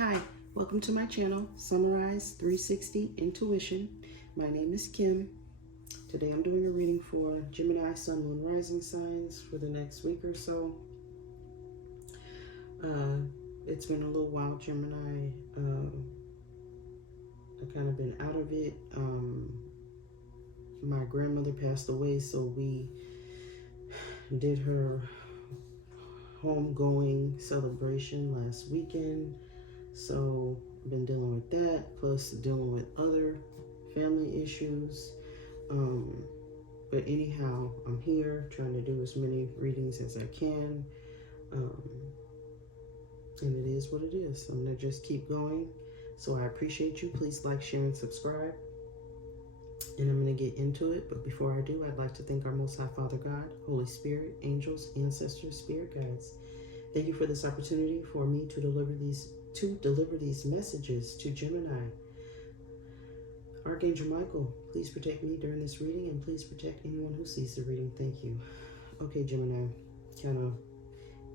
Hi, welcome to my channel, Summarize 360 Intuition. My name is Kim. Today I'm doing a reading for Gemini, Sun, Moon, Rising signs for the next week or so. It's been a little while, Gemini. I've kind of been out of it. My grandmother passed away, so we did her homegoing celebration last weekend. So I've been dealing with that, plus dealing with other family issues. But anyhow, I'm here trying to do as many readings as I can. And it is what it is. I'm going to just keep going. So I appreciate you. Please like, share, and subscribe. And I'm going to get into it. But before I do, I'd like to thank our Most High Father God, Holy Spirit, angels, ancestors, spirit guides. Thank you for this opportunity for me to deliver these messages to Gemini. Archangel Michael, please protect me during this reading, and please protect anyone who sees the reading. Thank you. Okay, Gemini, kind of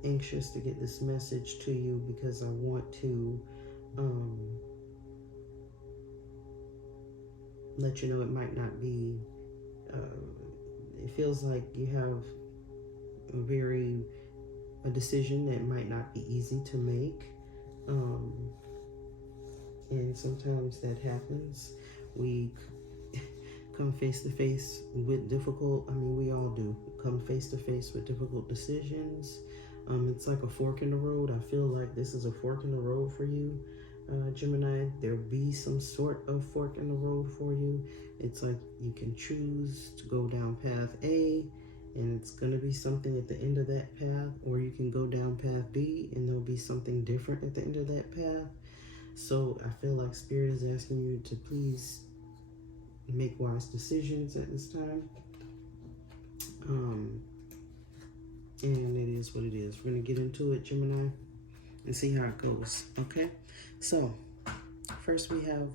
anxious to get this message to you because I want to let you know it might not be, it feels like you have a decision that might not be easy to make. And sometimes that happens. We come face to face with we all do, come face to face with difficult decisions. It's like a fork in the road. I feel like this is a fork in the road for you, Gemini. There'll be some sort of fork in the road for you. It's like you can choose to go down path A, and it's going to be something at the end of that path, or you can go down path B, and there'll be something different at the end of that path. So I feel like Spirit is asking you to please make wise decisions at this time. And it is what it is. We're going to get into it, Gemini, and see how it goes. Okay? So, first we have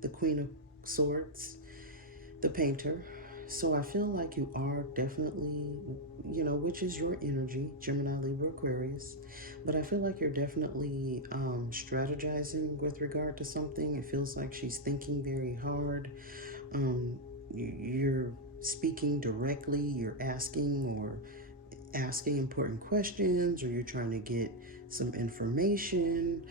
the Queen of Swords, the Painter. So I feel like you are definitely, which is your energy, Gemini, Libra, Aquarius. But I feel like you're definitely strategizing with regard to something. It feels like she's thinking very hard. You're speaking directly. You're asking important questions, or you're trying to get some information.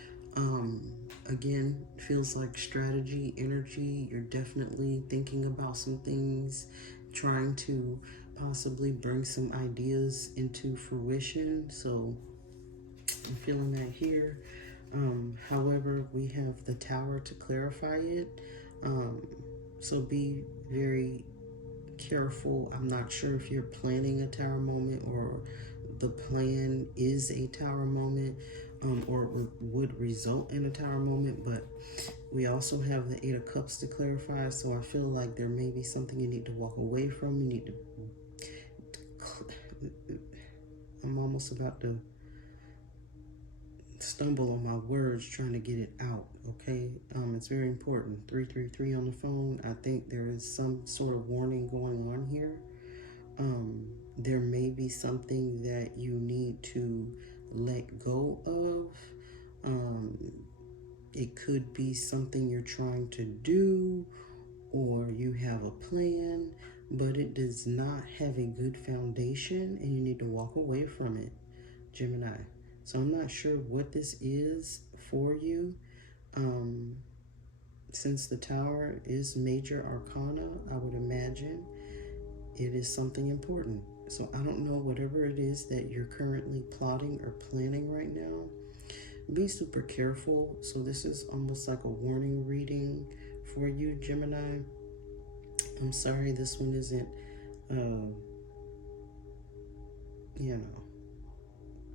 Again, feels like strategy, energy. You're definitely thinking about some things, trying to possibly bring some ideas into fruition. So I'm feeling that here. However, we have the Tower to clarify it. So be very careful. I'm not sure if you're planning a Tower moment, or the plan is a Tower moment, or would result in a Tower moment. But we also have the Eight of Cups to clarify. So I feel like there may be something you need to walk away from. You need to, I'm almost about to stumble on my words trying to get it out. Okay, it's very important. 333 on the phone. I think there is some sort of warning going on here. There may be something that you need to let go of. It could be something you're trying to do, or you have a plan, but it does not have a good foundation, and you need to walk away from it, Gemini. So I'm not sure what this is for you. Since the Tower is major arcana, I would imagine it is something important. So I don't know, whatever it is that you're currently plotting or planning right now, be super careful. So this is almost like a warning reading for you, Gemini. I'm sorry this one isn't,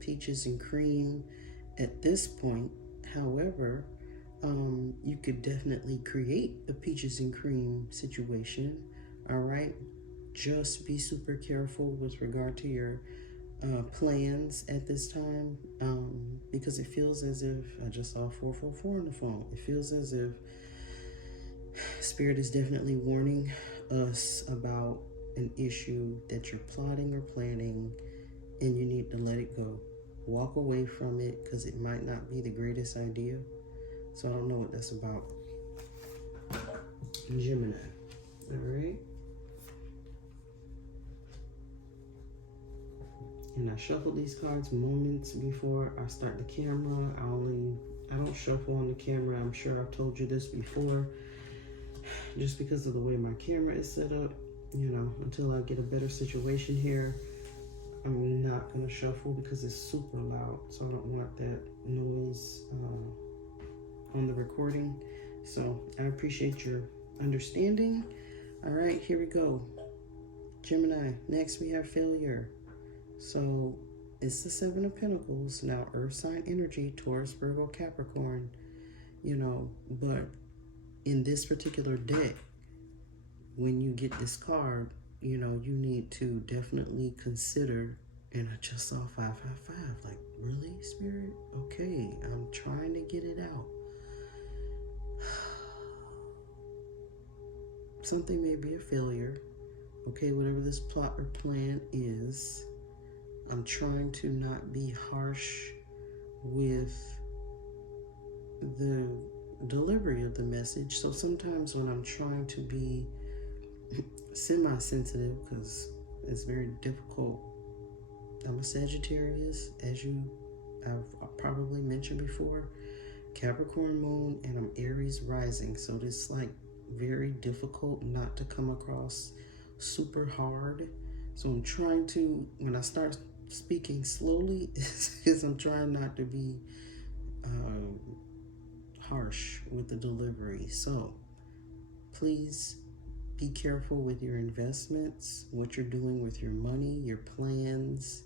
peaches and cream at this point. However, you could definitely create a peaches and cream situation. All right, just be super careful with regard to your plans at this time, because it feels as if, I just saw 444 on the phone. It feels as if Spirit is definitely warning us about an issue that you're plotting or planning, and you need to let it go. walk away from it because it might not be the greatest idea. So I don't know what that's about. Gemini. All right. And I shuffle these cards moments before I start the camera. I don't shuffle on the camera. I'm sure I've told you this before. Just because of the way my camera is set up, you know, until I get a better situation here, I'm not going to shuffle because it's super loud. So I don't want that noise on the recording. So I appreciate your understanding. All right, here we go. Gemini, next we have failure. So it's the Seven of Pentacles. Now, Earth sign energy, Taurus, Virgo, Capricorn, you know, but in this particular deck, when you get this card, you know, you need to definitely consider, and I just saw 555, like, really, Spirit? Okay, I'm trying to get it out. Something may be a failure, okay, whatever this plot or plan is. I'm trying to not be harsh with the delivery of the message. So sometimes when I'm trying to be semi-sensitive, because it's very difficult. I'm a Sagittarius, as I've probably mentioned before, Capricorn moon, and I'm Aries rising. So it's like very difficult not to come across super hard. So I'm trying to, when I start speaking slowly, is I'm trying not to be harsh with the delivery. So please be careful with your investments, what you're doing with your money, your plans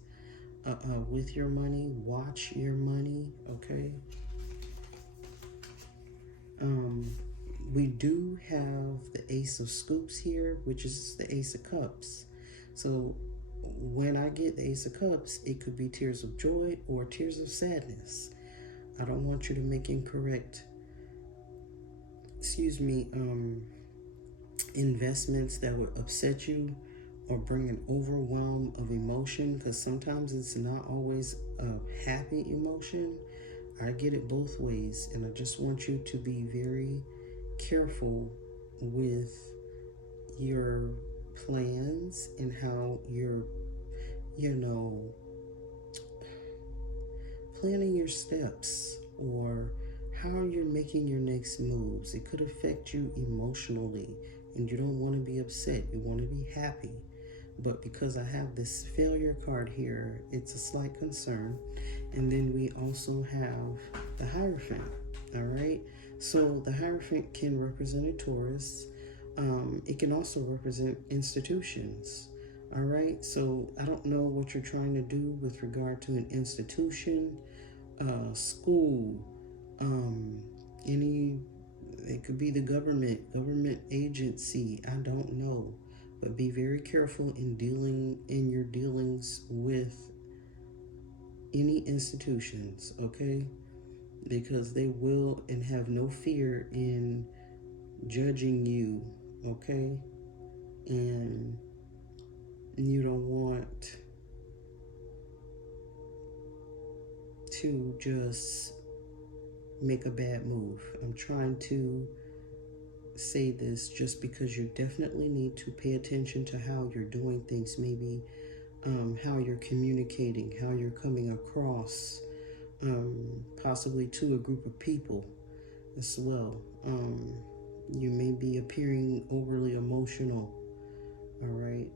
with your money. Watch your money, okay? We do have the Ace of Scoops here, which is the Ace of Cups. So when I get the Ace of Cups, it could be tears of joy or tears of sadness. I don't want you to make incorrect, investments that would upset you or bring an overwhelm of emotion, because sometimes it's not always a happy emotion. I get it both ways, and I just want you to be very careful with your plans and how you're, you know, planning your steps or how you're making your next moves. It could affect you emotionally, and you don't want to be upset. You want to be happy. But because I have this failure card here, it's a slight concern. And then we also have the Hierophant, all right? So the Hierophant can represent a Taurus. It can also represent institutions, all right? So I don't know what you're trying to do with regard to an institution, school, it could be the government agency, I don't know. But be very careful in your dealings with any institutions, okay? Because they will and have no fear in judging you, okay? And you don't want to just make a bad move. I'm trying to say this just because you definitely need to pay attention to how you're doing things, maybe how you're communicating, how you're coming across, possibly to a group of people as well. You may be appearing overly emotional, all right?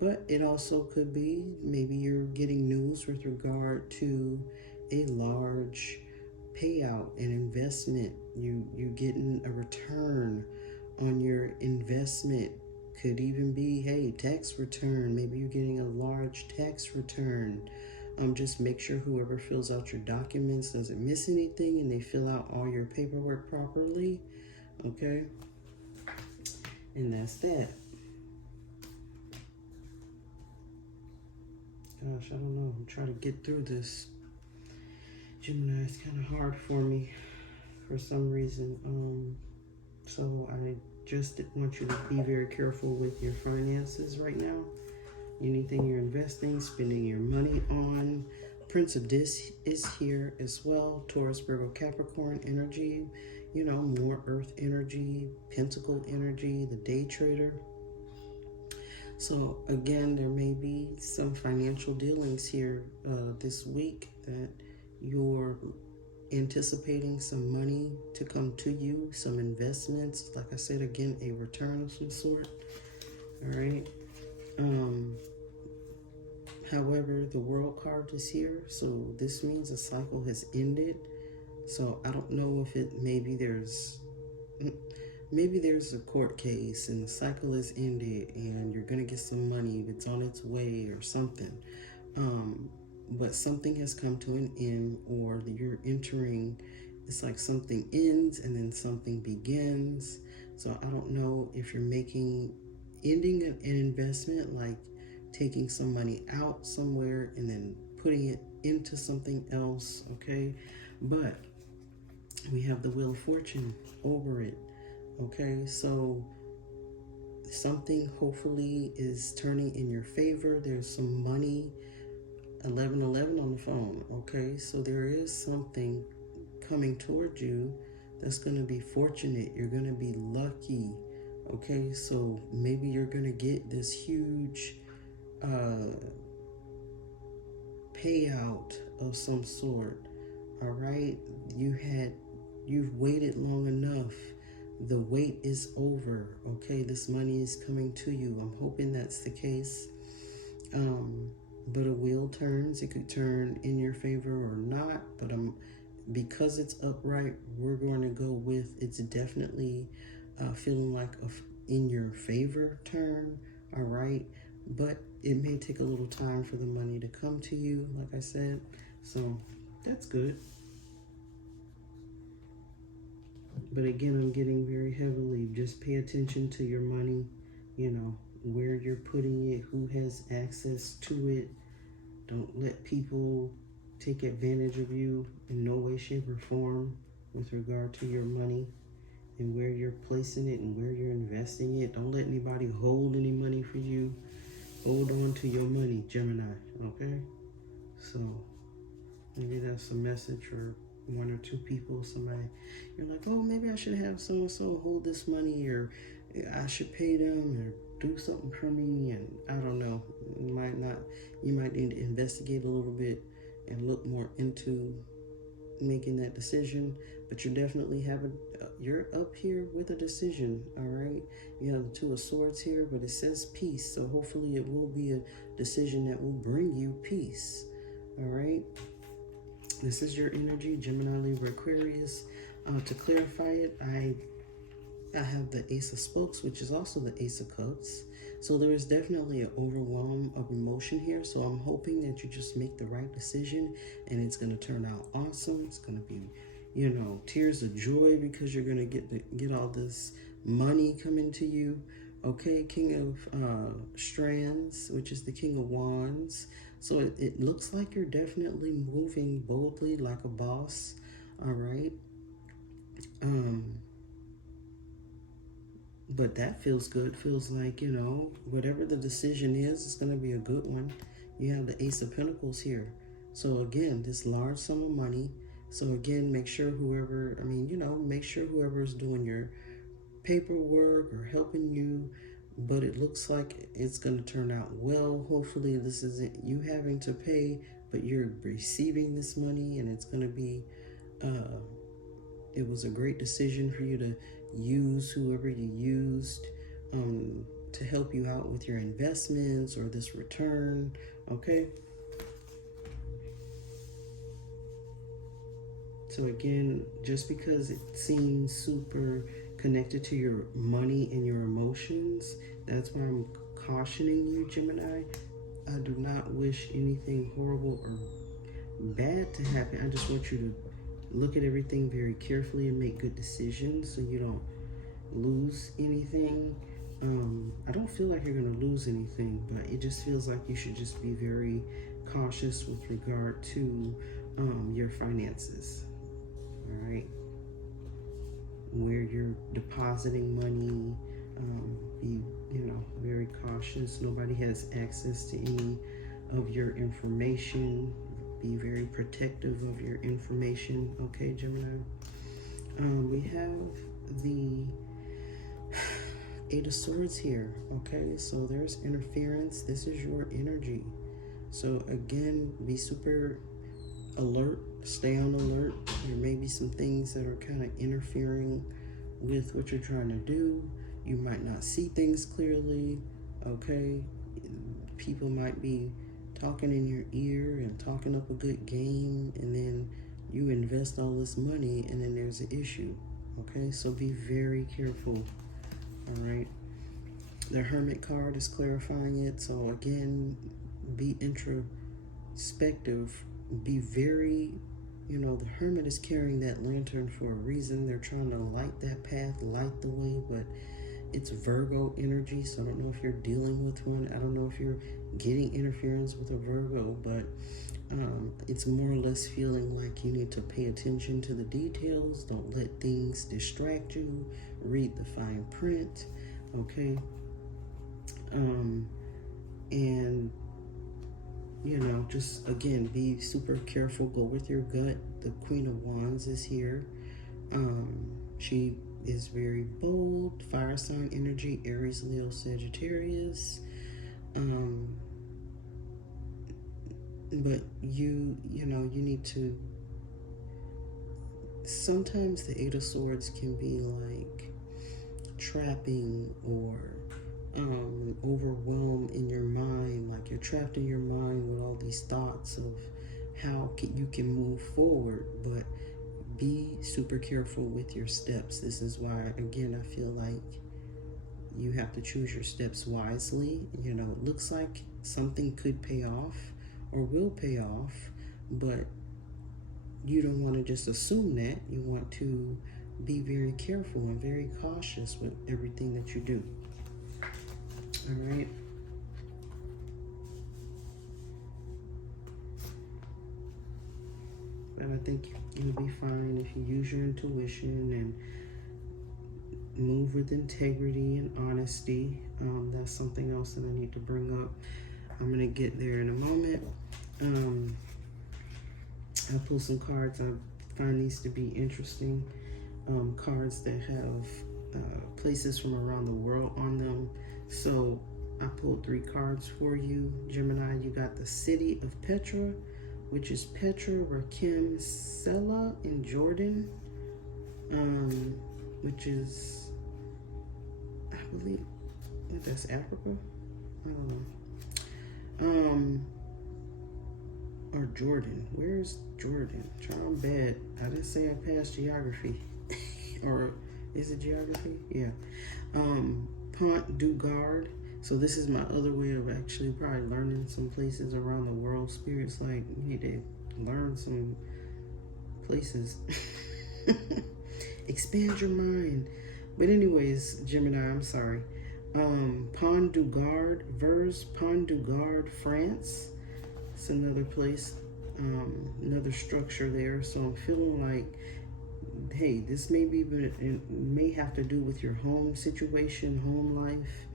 But it also could be maybe you're getting news with regard to a large payout, an investment. You getting a return on your investment. Could even be, hey, tax return. Maybe you're getting a large tax return. Just make sure whoever fills out your documents doesn't miss anything and they fill out all your paperwork properly, okay? And that's that. Gosh, I don't know. I'm trying to get through this. Gemini is kind of hard for me for some reason. So I just want you to be very careful with your finances right now. Anything you're investing, spending your money on, Prince of Disc is here as well. Taurus, Virgo, Capricorn energy. You know, more earth energy, pentacle energy, the day trader. So again, there may be some financial dealings here this week that you're anticipating some money to come to you, some investments. Like I said, again, a return of some sort. All right. However, the World card is here, so this means a cycle has ended. So I don't know if maybe there's a court case and the cycle is ended and you're gonna get some money, it's on its way or something. But something has come to an end, or you're entering, it's like something ends and then something begins. So I don't know if you're ending an investment, like taking some money out somewhere and then putting it into something else, okay? But we have the Wheel of Fortune over it, okay? So something hopefully is turning in your favor. There's some money. 1111 on the phone, okay? So there is something coming toward you that's going to be fortunate. You're going to be lucky, okay? So maybe you're going to get this huge payout of some sort, all right? You've waited long enough. The wait is over, okay? This money is coming to you. I'm hoping that's the case. But a wheel turns. It could turn in your favor or not, but because it's upright, we're going to go with it's definitely feeling like in your favor turn, all right? But it may take a little time for the money to come to you, like I said, so that's good. But again, I'm getting very heavily, just pay attention to your money, you know, where you're putting it, who has access to it. Don't let people take advantage of you in no way, shape, or form with regard to your money and where you're placing it and where you're investing it. Don't let anybody hold any money for you. Hold on to your money, Gemini, okay? So maybe that's a message for one or two people. Somebody, you're like, oh, maybe I should have so-and-so hold this money, or I should pay them, or do something for me, and I don't know. You might need to investigate a little bit and look more into making that decision, but you definitely you're up here with a decision, all right? You have the Two of Swords here, but it says peace, so hopefully it will be a decision that will bring you peace, all right? This is your energy, Gemini, Libra, Aquarius. To clarify it, I have the Ace of Spokes, which is also the Ace of Cups. So there is definitely an overwhelm of emotion here. So I'm hoping that you just make the right decision and it's going to turn out awesome. It's going to be, you know, tears of joy because you're going to get all this money coming to you. Okay, King of Strands, which is the King of Wands. So it looks like you're definitely moving boldly like a boss. All right. But that feels good. Feels like, you know, whatever the decision is, it's going to be a good one. You have the Ace of Pentacles here. So again, this large sum of money. So again, make sure make sure whoever's doing your paperwork or helping you, but it looks like it's going to turn out well. Hopefully this isn't you having to pay, but you're receiving this money, and it's going to be, it was a great decision for you to use whoever you used to help you out with your investments or this return, okay? So again, just because it seems super connected to your money and your emotions, that's why I'm cautioning you, Gemini. I do not wish anything horrible or bad to happen. I just want you to look at everything very carefully and make good decisions so you don't lose anything. I don't feel like you're going to lose anything, but it just feels like you should just be very cautious with regard to your finances. All right, where you're depositing money, be very cautious. Nobody has access to any of your information. Be very protective of your information, okay, Gemini? We have the Eight of Swords here, okay? So there's interference. This is your energy. So again, be super alert, stay on alert. There may be some things that are kind of interfering with what you're trying to do. You might not see things clearly, okay? People might be talking in your ear and talking up a good game, and then you invest all this money and then there's an issue, okay? So be very careful, all right? The Hermit card is clarifying it. So again, be introspective, be very, you know, the Hermit is carrying that lantern for a reason. They're trying to light that path, light the way, but it's Virgo energy, so I don't know if you're dealing with one. I don't know if you're getting interference with a Virgo, but it's more or less feeling like you need to pay attention to the details. Don't let things distract you. Read the fine print, okay? And, you know, just, again, be super careful. Go with your gut. The Queen of Wands is here. She is very bold, fire sign energy, Aries, Leo, Sagittarius. But you know, you need to, sometimes the Eight of Swords can be like trapping or overwhelm in your mind, like you're trapped in your mind with all these thoughts of how you can move forward, but be super careful with your steps. This is why, again, I feel like you have to choose your steps wisely. You know, it looks like something could pay off or will pay off, but you don't want to just assume that. You want to be very careful and very cautious with everything that you do. All right. But I think you'll be fine if you use your intuition and move with integrity and honesty. That's something else that I need to bring up. I'm going to get there in a moment. I'll pull some cards. I find these to be interesting. Cards that have places from around the world on them. So I pulled 3 cards for you, Gemini. You got the City of Petra, which is Petra, Rakim, Sela in Jordan, which is, I believe, that's Africa? I don't know. Or Jordan. Where's Jordan? I'm bad. I didn't say I passed geography. Or is it geography? Yeah. Pont du Gard. So this is my other way of actually probably learning some places around the world. Spirit's like, you need to learn some places. Expand your mind. But anyways, Gemini, I'm sorry. Pont du Gard, Pont du Gard, France. It's another place, another structure there. So I'm feeling like, hey, this may be, but it may have to do with your home situation, home life.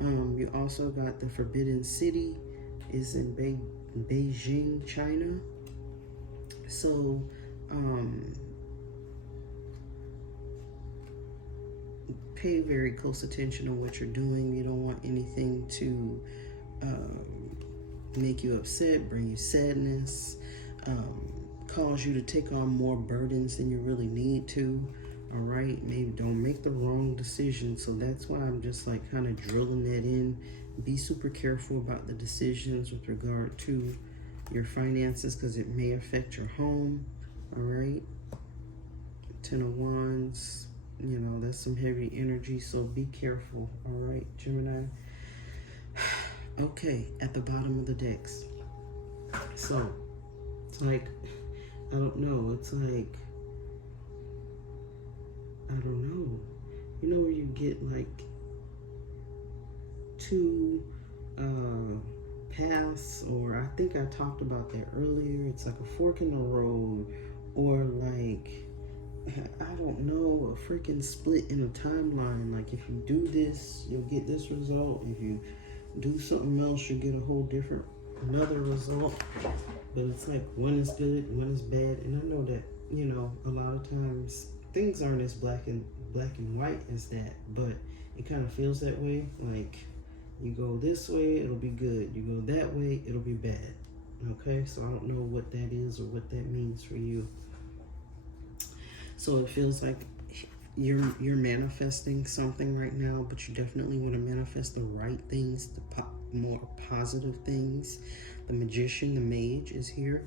You also got the Forbidden City is in Beijing, China. So, pay very close attention to what you're doing. You don't want anything to make you upset, bring you sadness, cause you to take on more burdens than you really need to. All right, maybe don't make the wrong decision. So that's why I'm just like kind of drilling that in. Be super careful about the decisions with regard to your finances, because it may affect your home. All right, 10 of Wands, you know, that's some heavy energy, so be careful. All right, Gemini. Okay, at the bottom of the decks. So it's like, I don't know, it's like, I don't know. You know where you get like 2 paths, or I think I talked about that earlier. It's like a fork in the road, or like, I don't know, a freaking split in a timeline. Like if you do this, you'll get this result. If you do something else, you get a whole different, another result. But it's like one is good, one is bad, and I know that, you know, a lot of times things aren't as black and white as that, but it kind of feels that way. Like you go this way, it'll be good. You go that way, it'll be bad. Okay, so I don't know what that is or what that means for you. So it feels like you're manifesting something right now, but you definitely want to manifest the right things, the more positive things. The magician, the mage is here.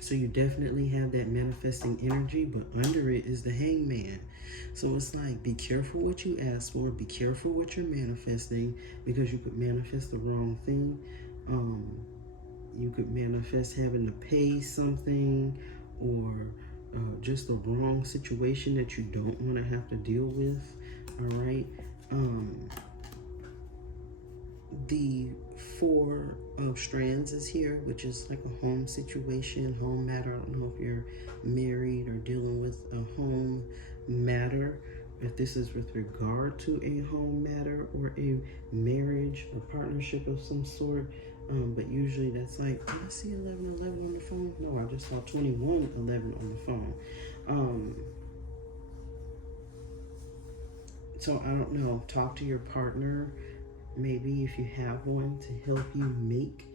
So you definitely have that manifesting energy, but under it is the hangman. So it's like, be careful what you ask for, be careful what you're manifesting, because you could manifest the wrong thing. You could manifest having to pay something, or just the wrong situation that you don't want to have to deal with. All right. The Four of Strands is here, which is like a home situation, home matter. I don't know if you're married or dealing with a home matter, if this is with regard to a home matter or a marriage or partnership of some sort. But usually that's like, did I see 1111 on the phone? No, I just saw 2111 on the phone. So I don't know, talk to your partner, maybe if you have one, to help you make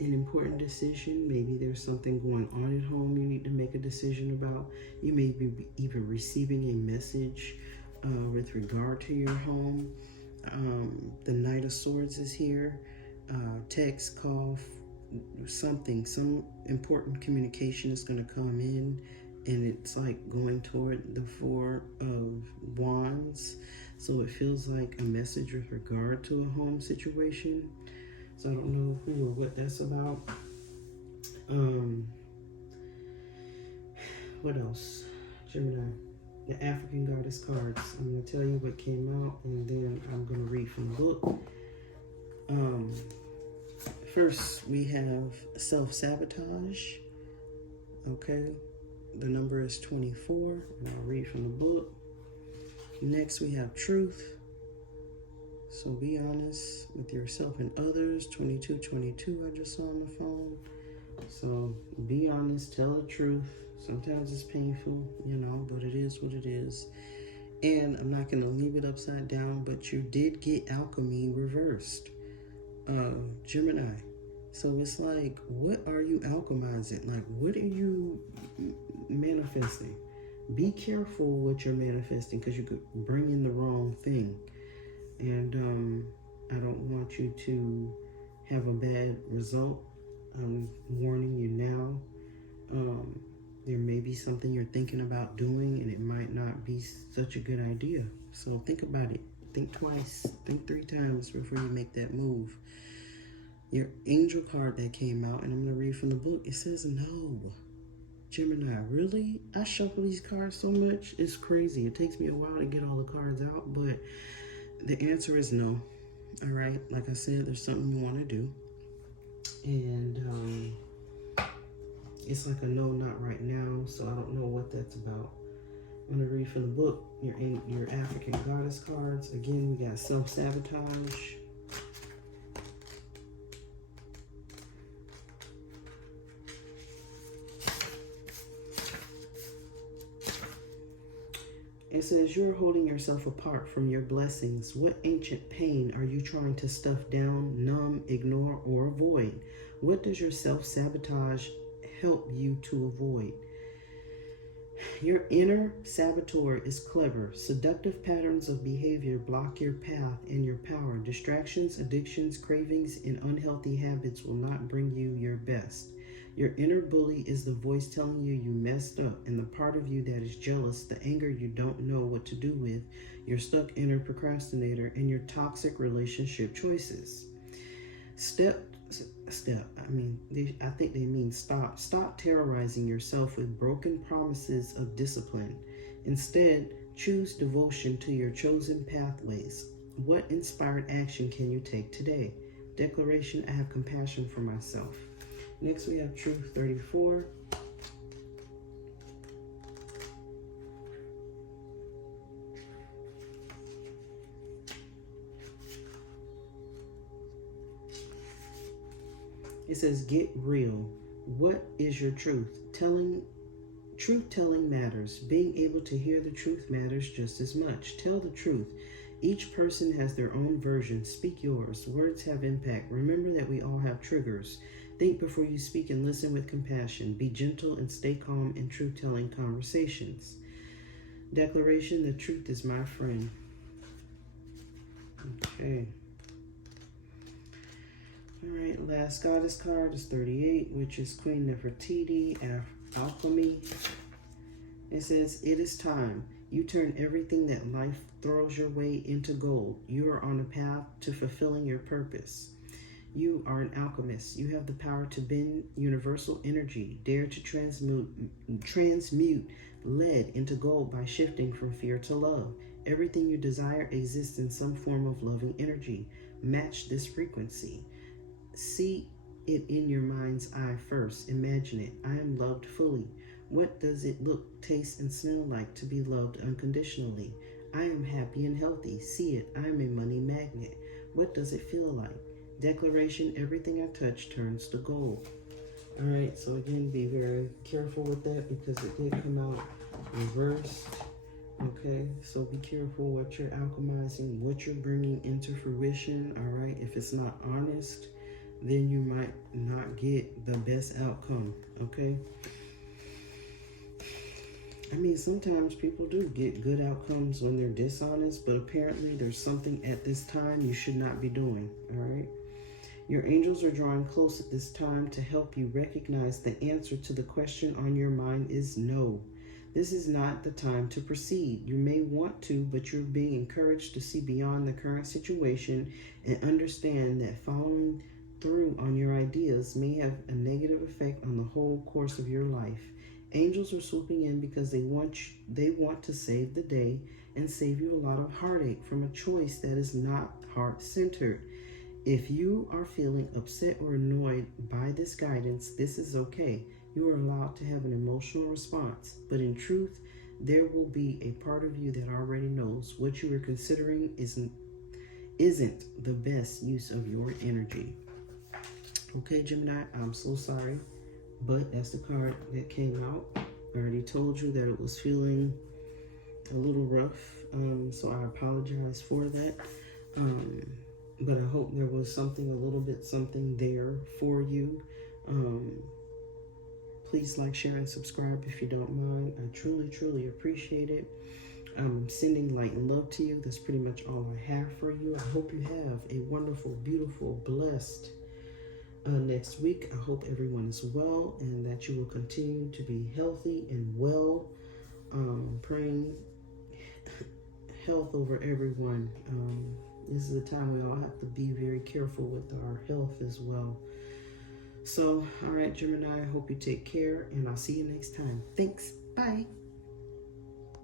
an important decision. Maybe there's something going on at home you need to make a decision about. You may be even receiving a message with regard to your home. The Knight of Swords is here. Text, call, something, some important communication is going to come in, and it's like going toward the Four of Wands. So it feels like a message with regard to a home situation. So I don't know who or what that's about. What else? Gemini, the African Goddess cards. I'm going to tell you what came out, and then I'm going to read from the book. First, we have self-sabotage. Okay, the number is 24, and I'll read from the book. Next, we have truth. So be honest with yourself and others. 2222, I just saw on the phone. So be honest, tell the truth. Sometimes it's painful, you know, but it is what it is. And I'm not going to leave it upside down, but you did get alchemy reversed. Gemini. So it's like, what are you alchemizing? Like, what are you manifesting? Be careful what you're manifesting, because you could bring in the wrong thing. And I don't want you to have a bad result. I'm warning you now. There may be something you're thinking about doing, and it might not be such a good idea. So think about it. Think twice. Think 3 times before you make that move. Your angel card that came out, and I'm going to read from the book, it says no. Gemini, really? I shuffle these cards so much, it's crazy. It takes me a while to get all the cards out, but the answer is no. All right, like I said, there's something you want to do, and it's like a no, not right now. So I don't know what that's about. I'm going to read from the book, your African Goddess cards. Again, we got self-sabotage. It says, you're holding yourself apart from your blessings. What ancient pain are you trying to stuff down, numb, ignore, or avoid? What does your self-sabotage help you to avoid? Your inner saboteur is clever. Seductive patterns of behavior block your path and your power. Distractions, addictions, cravings, and unhealthy habits will not bring you your best. Your inner bully is the voice telling you you messed up, and the part of you that is jealous, the anger you don't know what to do with, your stuck inner procrastinator, and your toxic relationship choices. I think they mean stop. Stop terrorizing yourself with broken promises of discipline. Instead, choose devotion to your chosen pathways. What inspired action can you take today? Declaration, I have compassion for myself. Next, we have Truth 34. It says, get real. What is your truth? Truth telling matters. Being able to hear the truth matters just as much. Tell the truth. Each person has their own version. Speak yours. Words have impact. Remember that we all have triggers. Think before you speak and listen with compassion. Be gentle and stay calm in truth-telling conversations. Declaration: the truth is my friend. Okay. All right, last goddess card is 38, which is Queen Nefertiti, Alchemy. It says, it is time. You turn everything that life throws your way into gold. You are on a path to fulfilling your purpose. You are an alchemist. You have the power to bend universal energy. Dare to transmute lead into gold by shifting from fear to love. Everything you desire exists in some form of loving energy. Match this frequency. See it in your mind's eye first. Imagine it. I am loved fully. What does it look, taste, and smell like to be loved unconditionally? I am happy and healthy. See it. I am a money magnet. What does it feel like? Declaration: everything I touch turns to gold. All right, so again, be very careful with that because it did come out reversed. Okay, so be careful what you're alchemizing, what you're bringing into fruition. All right, if it's not honest, then you might not get the best outcome. Okay. I mean, sometimes people do get good outcomes when they're dishonest, but apparently there's something at this time you should not be doing, all right? Your angels are drawing close at this time to help you recognize the answer to the question on your mind is no. This is not the time to proceed. You may want to, but you're being encouraged to see beyond the current situation and understand that following through on your ideas may have a negative effect on the whole course of your life. Angels are swooping in because they want to save the day and save you a lot of heartache from a choice that is not heart-centered. If you are feeling upset or annoyed by this guidance, this is okay. You are allowed to have an emotional response, but in truth, there will be a part of you that already knows what you are considering isn't the best use of your energy. Okay, Gemini, I'm so sorry. But that's the card that came out. I already told you that it was feeling a little rough, so I apologize for that. But I hope there was something there for you. Please like, share, and subscribe if you don't mind. I truly, truly appreciate it. I'm sending light and love to you. That's pretty much all I have for you. I hope you have a wonderful, beautiful, blessed next week. I hope everyone is well and that you will continue to be healthy and well. Praying health over everyone. This is a time we all have to be very careful with our health as well. So, all right, Gemini, I hope you take care and I'll see you next time. Thanks. Bye.